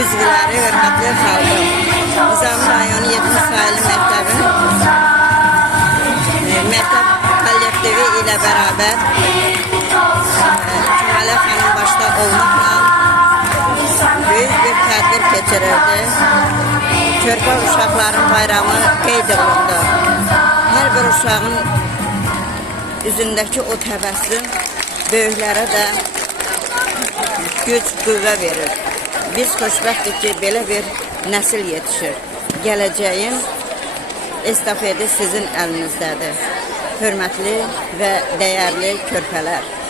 üzvləri, hörmətli xalqım. Nizami rayonu 70 sayılı məktəbin məktəb kollektivi ilə bərabər Kəmalə xanım başda olmaqla büyük bir tədbir keçirirdi. Körpə uşaqların bayramı qeyd olundu. Hər bir uşağın üzündəki o təbəssüm böyüklərə də güc, qüvvə verir. Biz xoşbəxtdik ki, belə bir nəsil yetişir. Gələcəyin estafeti sizin əlinizdədir. Hörmətli və dəyərli körpələr.